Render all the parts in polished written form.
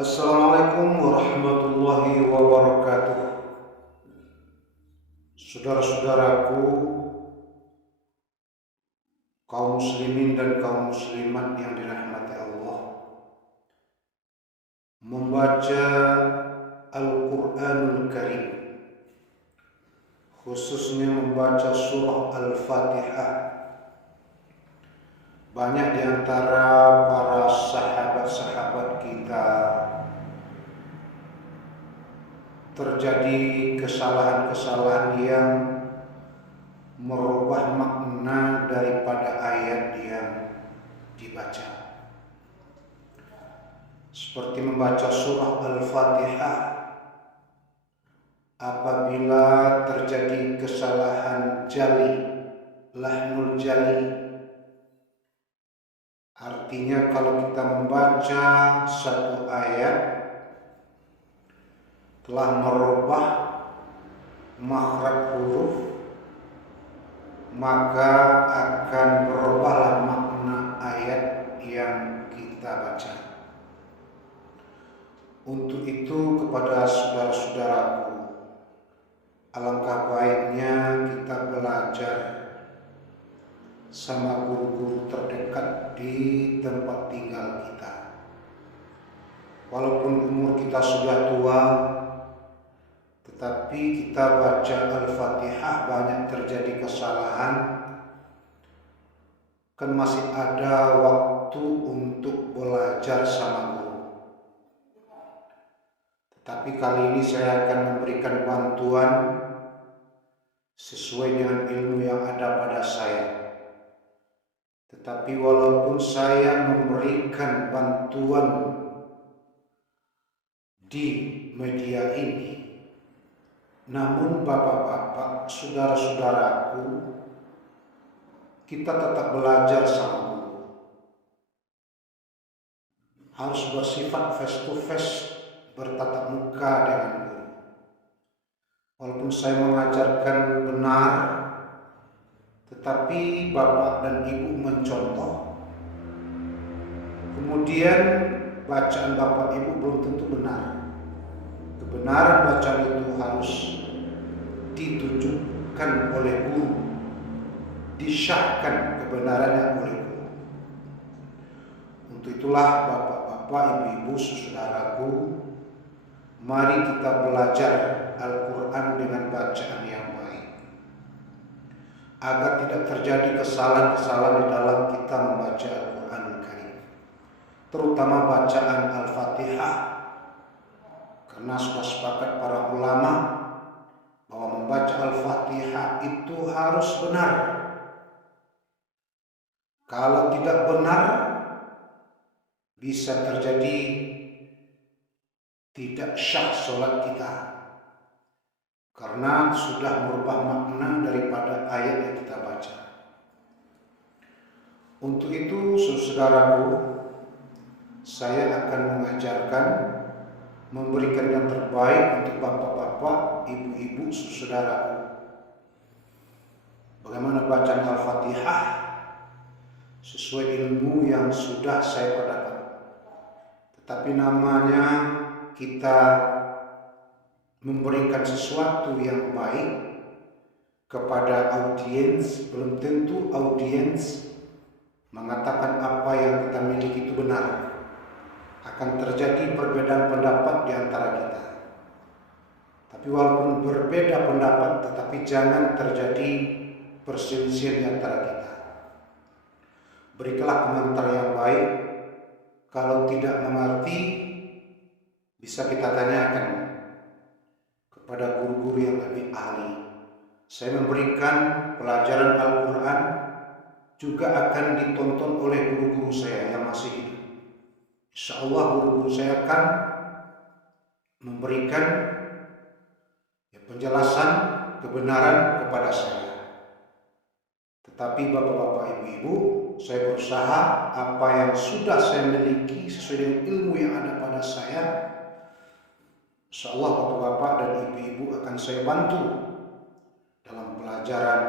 Assalamualaikum warahmatullahi wabarakatuh. Saudara-saudaraku, kaum muslimin dan kaum muslimat yang dirahmati Allah, membaca Al-Quranul Karim, khususnya membaca surah Al-Fatihah, banyak di antara para sahabat-sahabat kita terjadi kesalahan-kesalahan yang merubah makna daripada ayat yang dibaca. Seperti membaca surah Al-Fatihah, apabila terjadi kesalahan jali, lahnul jali, artinya kalau kita membaca satu ayat telah merubah makhraj huruf, maka akan berubahlah makna ayat yang kita baca. Untuk itu, kepada saudara-saudaraku, alangkah baiknya kita belajar sama guru-guru terdekat di tempat tinggal kita. Walaupun umur kita sudah tua, tetapi kita baca Al-Fatihah banyak terjadi kesalahan, kan masih ada waktu untuk belajar sama guru. Tetapi kali ini saya akan memberikan bantuan sesuai dengan ilmu yang ada pada saya. Tetapi walaupun saya memberikan bantuan di media ini, namun bapak-bapak, saudara-saudaraku, kita tetap belajar sama guru. Harus bersifat face to face, bertatap muka dengan guru. Walaupun saya mengajarkan benar, tetapi bapak dan ibu mencontoh, kemudian bacaan bapak ibu belum tentu benar. Kebenaran bacaan itu harus ditunjukkan oleh guru, disyahkan kebenarannya oleh guru. Untuk itulah bapak-bapak, ibu-ibu, saudaraku, mari kita belajar Al-Quran dengan bacaan yang baik, agar tidak terjadi kesalahan-kesalahan di dalam kita membaca Al-Quranul Karim, terutama bacaan Al-Fatihah. Karena sudah sepakat para ulama bahwa membaca Al-Fatihah itu harus benar. Kalau tidak benar, bisa terjadi tidak syah sholat kita, karena sudah merubah makna daripada ayat yang kita baca. Untuk itu, saudaraku, saya akan mengajarkan, memberikan yang terbaik untuk bapak-bapak, ibu-ibu, saudaraku. Bagaimana bacaan Al-Fatihah sesuai ilmu yang sudah saya dapat. Tetapi namanya kita memberikan sesuatu yang baik kepada audiens, belum tentu audiens mengatakan apa yang kita miliki itu benar. Akan terjadi perbedaan pendapat di antara kita. Tapi walaupun berbeda pendapat, tetapi jangan terjadi perselisihan di antara kita. Berikanlah komentar yang baik. Kalau tidak mengerti, bisa kita tanyakan kepada guru-guru yang lebih ahli. Saya memberikan pelajaran Al-Quran juga akan ditonton oleh guru-guru saya yang masih hidup. Insya Allah guru-guru saya akan memberikan penjelasan kebenaran kepada saya. Tetapi bapak-bapak, ibu-ibu, saya berusaha apa yang sudah saya miliki sesuai dengan ilmu yang ada pada saya. Insya Allah bapak-bapak dan ibu-ibu akan saya bantu dalam pelajaran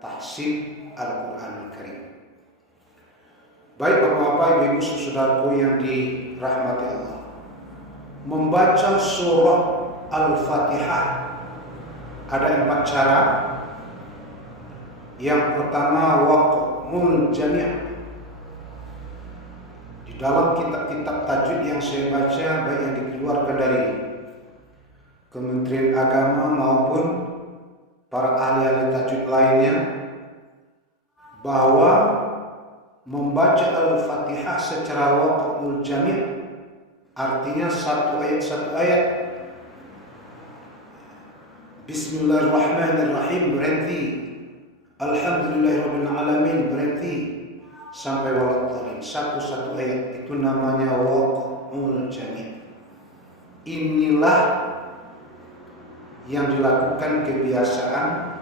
tahsib Al-Quranul Karim. Baik bapak-bapak, ibu-ibu, saudaraku yang dirahmati Allah, membaca surah Al-Fatihah ada 4 cara. Yang pertama, waqful jami'. Di dalam kitab-kitab tajwid yang saya baca, baik yang dikeluarkan dari Kementerian Agama maupun para ahli-ahli tajwid lainnya, bahwa membaca Al-Fatihah secara waqful jami' artinya satu ayat. Bismillahirrahmanirrahim berhenti, Alhamdulillahirabbil alamin berhenti, sampai waladhdallin, satu ayat. Itu namanya waqful jami'. Inilah yang dilakukan, kebiasaan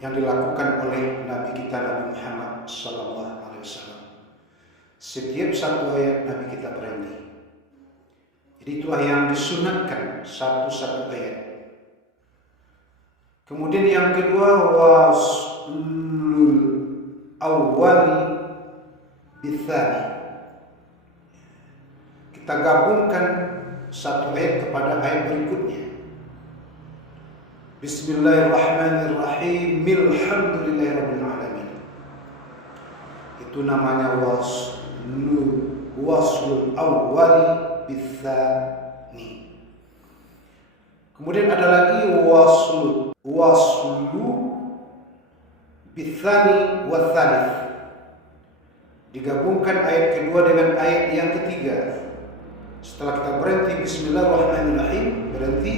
yang dilakukan oleh Nabi kita Nabi Muhammad SAW. Setiap satu ayat Nabi kita berhenti. Jadi itulah yang disunatkan, satu ayat. Kemudian yang kedua, waslul awwali bitsani. Kita gabungkan satu ayat kepada ayat berikutnya. Bismillahirrahmanirrahim, alhamdulillahirabbil alamin. Itu namanya waslul awwali bitsani. Kemudian ada lagi waslu bitsani wa tsalits. Digabungkan ayat kedua dengan ayat yang ketiga. Setelah kita berhenti bismillahirrahmanirrahim, berhenti,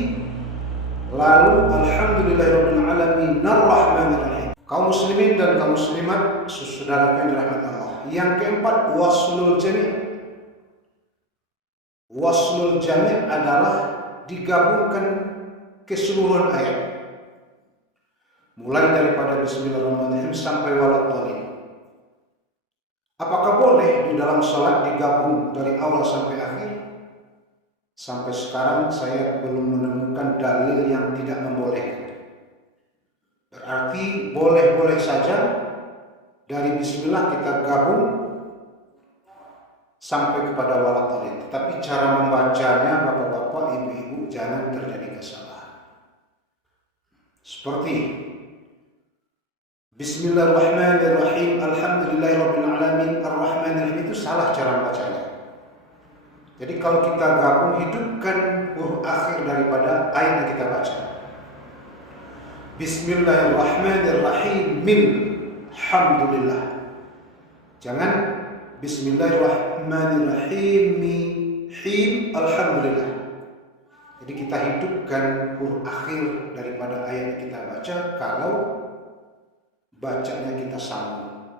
lalu alhamdulillahirabbil alamin arrahmanirrahim. Kaum muslimin dan kaum muslimat, saudaraku yang dirahmati Allah. Yang keempat, waslul jami'. Waslul jami' adalah digabungkan keseluruhan ayat, mulai daripada bismillahirrahmanirrahim sampai waladhdallin. Apakah boleh di dalam salat digabung dari awal sampai akhir? Sampai sekarang saya belum menemukan dalil yang tidak membolehkan. Berarti boleh-boleh saja dari bismillah kita gabung sampai kepada waladhdallin. Tetapi cara membacanya, bapak-bapak, ibu-ibu, jangan terjadi kesalahan. Seperti bismillahirrahmanirrahim, alhamdulillahirabbil alamin arrahmanirrahim, itu salah cara bacanya. Jadi kalau kita gabung, hidupkan huruf akhir daripada ayat yang kita baca. Bismillahirrahmanirrahim min alhamdulillah. Jangan bismillahirrahmanirrahim him alhamdulillah. Jadi kita hidupkan huruf akhir daripada ayat yang kita baca kalau bacanya kita sambung.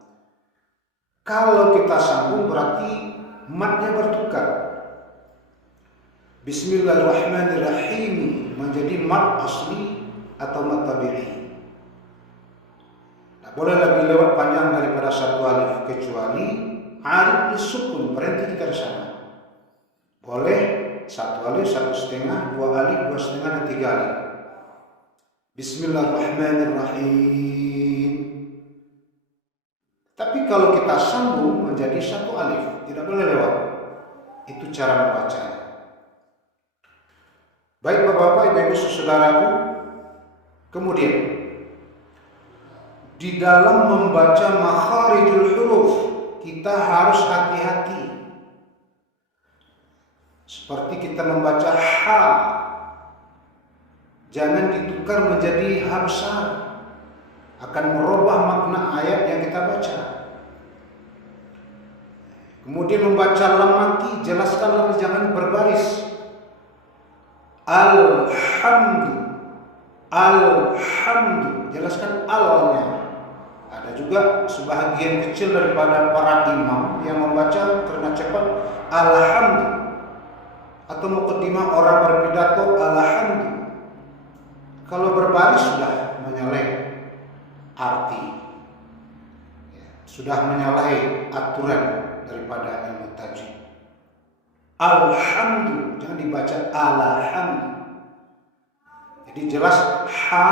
Kalau kita sambung berarti matnya bertukar. Bismillahirrahmanirrahim menjadi mat asli atau mat tabi'i. Tidak boleh lebih lewat panjang daripada satu alif, kecuali alif disukun, berhenti kita di sana. Boleh satu alif, 1,5, 2 alif, 2,5, dan 3 alif. Bismillahirrahmanirrahim. Tapi kalau kita sambung menjadi 1 alif, tidak boleh lewat. Itu cara membacanya. Baik bapak-bapak, ibu-ibu, saudaraku. Kemudian di dalam membaca makharijul huruf kita harus hati-hati. Seperti kita membaca ha, jangan ditukar menjadi ha besar, akan merubah makna ayat yang kita baca. Kemudian membaca lam mati, jelaskan lam, jangan berbaris. Alhamdu, jelaskan alnya. Ada juga sebahagian kecil daripada para imam yang membaca karena cepat alhamdu, atau muqaddimah orang berpidato alhamdu. Kalau berbaris sudah menyalahi arti, sudah menyalahi aturan daripada ilmu tajwid. Alhamdu, jangan dibaca alhamdu. Jadi jelas ha,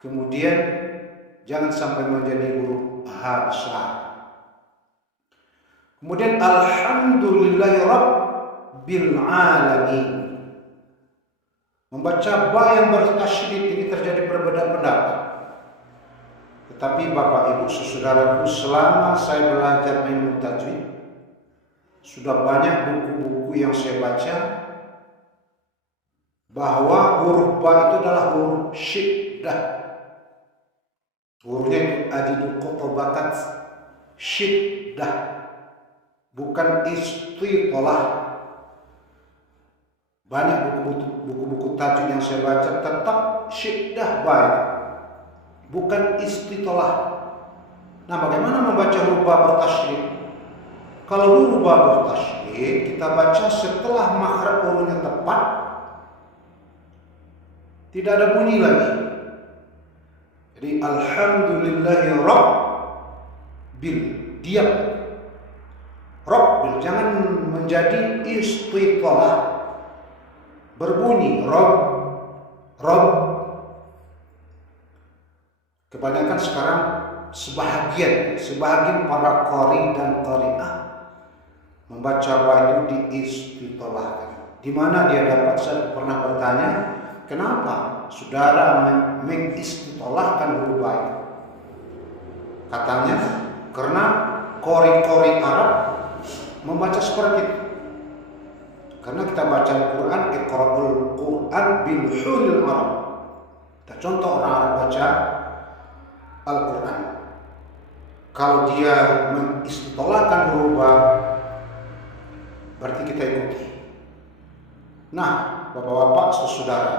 kemudian jangan sampai menjadi huruf ha besar. Kemudian alhamdulillahi bil alamin. Membaca ba yang bertasydid ini terjadi perbedaan pendapat. Tetapi Bapak Ibu saudaraku, selama saya belajar ilmu tajwid, sudah banyak buku-buku yang saya baca bahwa huruf ba itu adalah huruf syiddah. Hurufnya itu adidu qotobakat syiddah, bukan istitolah. Banyak buku-buku tajwid yang saya baca tetap syiddah baik, bukan istitolah. Nah, bagaimana membaca huruf ba bertasydid? Kalau huruf ba bertasydid kita baca setelah makhraj hurufnya tepat, tidak ada bunyi lagi. Jadi alhamdulillahi rabbil, diam. Rabbil, jangan menjadi istitolah. Berbunyi Rob. Kebanyakan sekarang sebahagian para qari dan qari'ah membaca ba itu diistitolahkan. Di mana dia dapat? Saya pernah bertanya, kenapa saudara mengistitolahkan huruf ba? Katanya karena qari-qari Arab membaca seperti itu. Karena kita baca Al-Quran, Iqra'ul Quran bil hulil Arab. Kita contoh orang Arab baca Al-Quran. Kalau dia mengistitolahkan huruf ba, berarti kita ikuti. Nah, Bapak-bapak, saudara,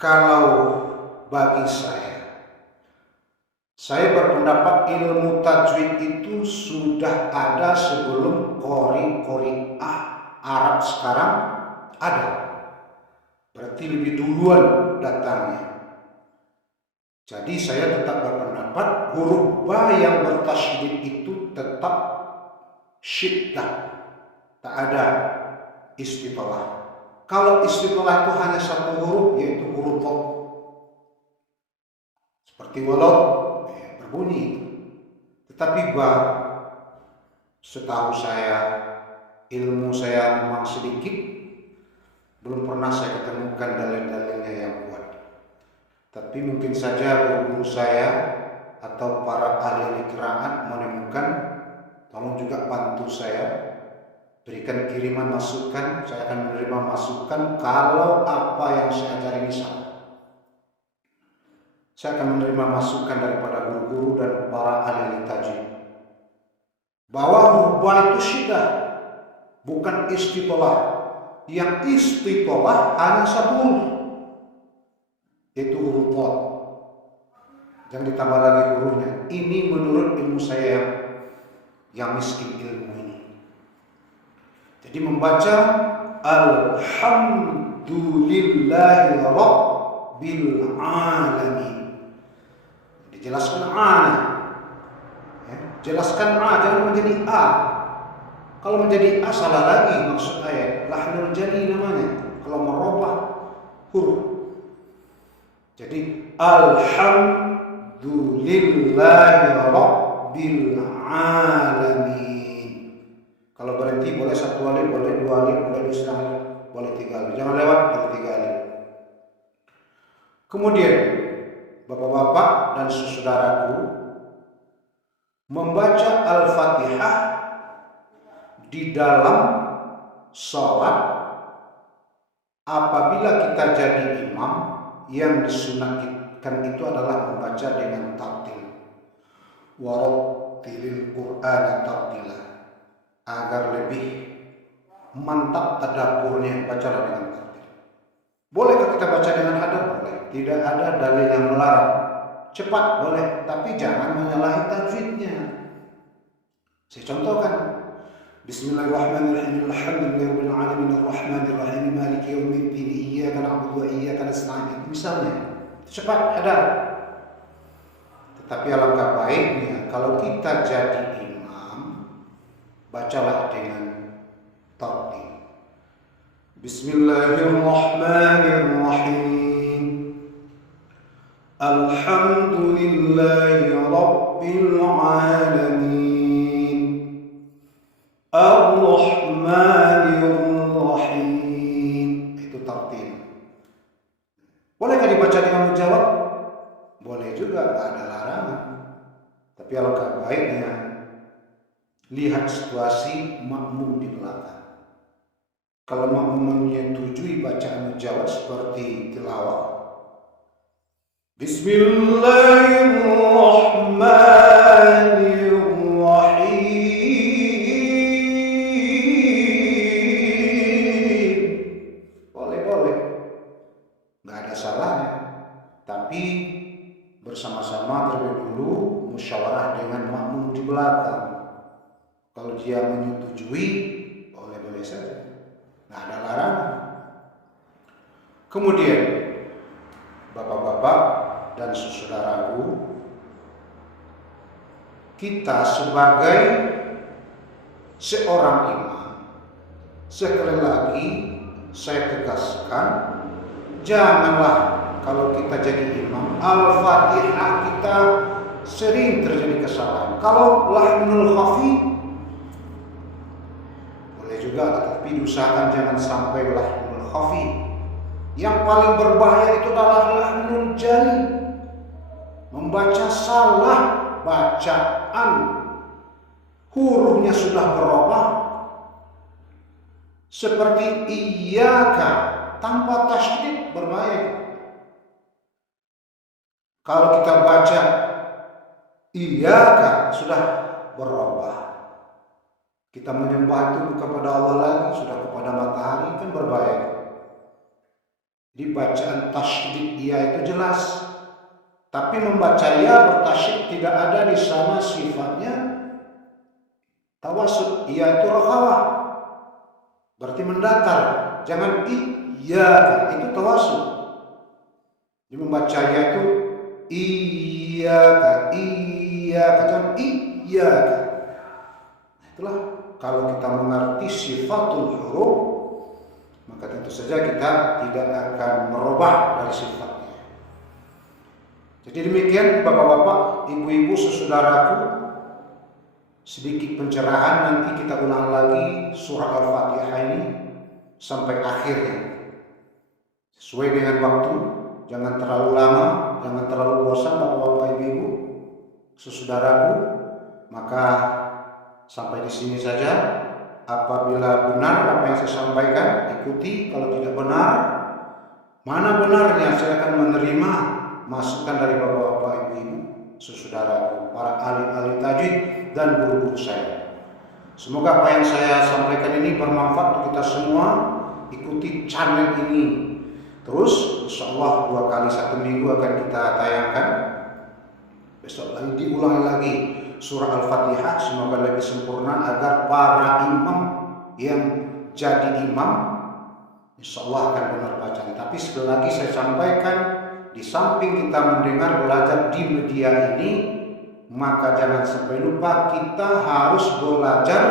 kalau bagi saya berpendapat ilmu tajwid itu sudah ada sebelum qari-qari'ah Arab sekarang ada. Berarti lebih duluan datangnya. Jadi saya tetap berpendapat huruf ba yang bertasydid itu tetap syiddah, tak ada istitolah. Kalau istitolah itu hanya satu huruf, yaitu huruf dha. Seperti walau berbunyi. Tetapi ba, setahu saya, ilmu saya memang sedikit, belum pernah saya ketemukan dalil-dalilnya yang kuat. Tapi mungkin saja guru saya atau para ahli qiraat menemukan. Tolong juga bantu saya, berikan kiriman masukan. Saya akan menerima masukan kalau apa yang saya ajari ini salah. Saya akan menerima masukan daripada guru-guru dan para ahli tajwid bahwa huruf ba itu syiddah, bukan istitolah. Yang istitolah hanya satu huruf, yaitu huruf dha. Jangan ditambah lagi hurufnya. Ini menurut ilmu saya yang miskin ilmu ini. Jadi membaca alhamdulillahi rabbil alamin. Dijelaskan ana. Ya, jelaskan a, jangan menjadi a. Kalau menjadi a salah lagi maksud ayat. Lahnul jali namanya. Kalau merubah huruf. Jadi alhamdulillahi rabbil alamin. Kalau berhenti boleh satu alif, boleh dua alif, boleh dua setengah alif, boleh tiga alif. Jangan lewat dari tiga alif. Kemudian Bapak-bapak dan saudaraku, membaca Al-Fatihah di dalam sholat apabila kita jadi imam, yang disunahkan itu adalah membaca dengan tartil. Warattilil Qur'ana tartila. Agar lebih mantap tadaburnya, bacalah dengan tartil. Bolehkah kita baca dengan hadap? Boleh. Tidak ada dalil yang melarang. Cepat boleh, tapi jangan menyalahi tajwidnya. Saya contohkan. Bismillahirrahmanirrahim. Alhamdulillahirabbil alamin arrahmanir rahim maliki yaumiddin iyyaka na'budu wa iyyaka nasta'in. Misalnya, cepat ada. Tetapi alangkah baiknya kalau kita jadi imam, bacalah dengan tartil. Bismillahirrahmanirrahim. Alhamdulillahi rabbil alamin. Ar-Rahmanir Bismillahirrahmanirrahim. Itu tartil. Bolehkah dibaca dengan menjawab? Boleh juga, tak ada larangan. Tapi alangkah baiknya lihat situasi makmum di belakang. Kalau makmum menyetujui bacaan menjawab seperti tilawah, Bismillahirrahmanirrahim, boleh, nggak ada salahnya. Tapi bersama-sama terlebih dulu musyawarah dengan makmum di belakang. Kalau dia menyetujui, boleh-boleh saja, nggak ada larangan. Kemudian bapak-bapak dan saudaraku, kita sebagai seorang imam, sekali lagi saya tegaskan, janganlah kalau kita jadi imam, Al-Fatihah kita sering terjadi kesalahan. Kalau lahnul khafi boleh juga, tapi diusahakan jangan sampai lahnul khafi. Yang paling berbahaya itu adalah lahnul jali, membaca salah bacaan, hurufnya sudah berubah, seperti iyyaka tanpa tasydid, berbahaya. Kalau kita baca iyyaka sudah berubah, kita menyembah itu kepada Allah lagi, sudah kepada matahari, kan berbahaya. Di bacaan tasydid iya itu jelas, tapi membaca ya bertasydid tidak ada di sana sifatnya tawasud. Iya itu rakhawah, berarti mendatar. Jangan iyyaka, itu tawasud. Jadi membaca ya itu iyyaka, jangan iyyaka. Itulah kalau kita mengerti sifatul huruf, maka tentu saja kita tidak akan merubah dari sifatnya. Jadi demikian bapak-bapak, ibu-ibu, saudaraku, sedikit pencerahan. Nanti kita ulang lagi surah Al-Fatihah ini sampai akhirnya, sesuai dengan waktu. Jangan terlalu lama, jangan terlalu bosan bapak-bapak, ibu-ibu, saudaraku. Maka sampai di sini saja. Apabila benar apa yang saya sampaikan, ikuti. Kalau tidak benar, mana benarnya, saya akan menerima masukan dari bapak-bapak, ibu-ibu, saudaraku, para ahli-ahli tajwid dan guru-guru saya. Semoga apa yang saya sampaikan ini bermanfaat untuk kita semua. Ikuti channel ini terus, insya Allah 2 kali 1 minggu akan kita tayangkan. Besok lagi diulangi lagi surah Al-Fatihah, semoga lebih sempurna agar para imam yang jadi imam insya Allah akan benar bacanya. Tapi sekali lagi saya sampaikan, di samping kita mendengar belajar di media ini, maka jangan sampai lupa kita harus belajar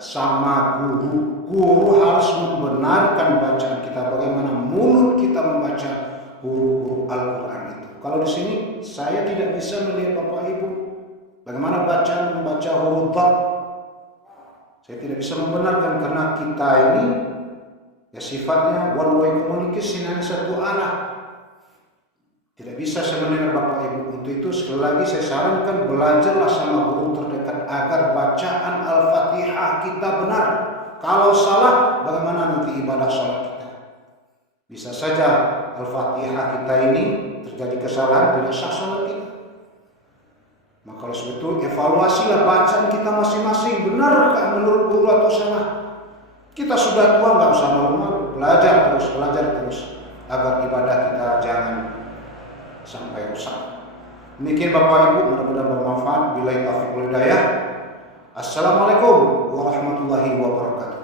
sama guru. Guru harus membenarkan bacaan kita, bagaimana mulut kita membaca huruf-huruf Al-Quran itu. Kalau di sini saya tidak bisa melihat bapak ibu bagaimana bacaan membaca huruf dha. Saya tidak bisa membenarkan karena kita ini ya sifatnya one way communication, hanya satu arah. Tidak bisa saya mendengar bapak ibu. Untuk itu sekali lagi saya sarankan belajarlah sama guru terdekat agar bacaan Al-Fatihah kita benar. Kalau salah, bagaimana nanti ibadah salat kita? Bisa saja Al-Fatihah kita ini terjadi kesalahan, tidak sah salat kita. Maka oleh sebab itu evaluasilah bacaan kita masing-masing, benarkah menurut guru atau salah? Kita sudah tua, nggak usah malu-malu, belajar terus agar ibadah kita jangan sampai rusak. Demikian Bapak Ibu, mudah-mudahan bermanfaat. Billahi taufiq wal hidayah. Assalamualaikum warahmatullahi wabarakatuh.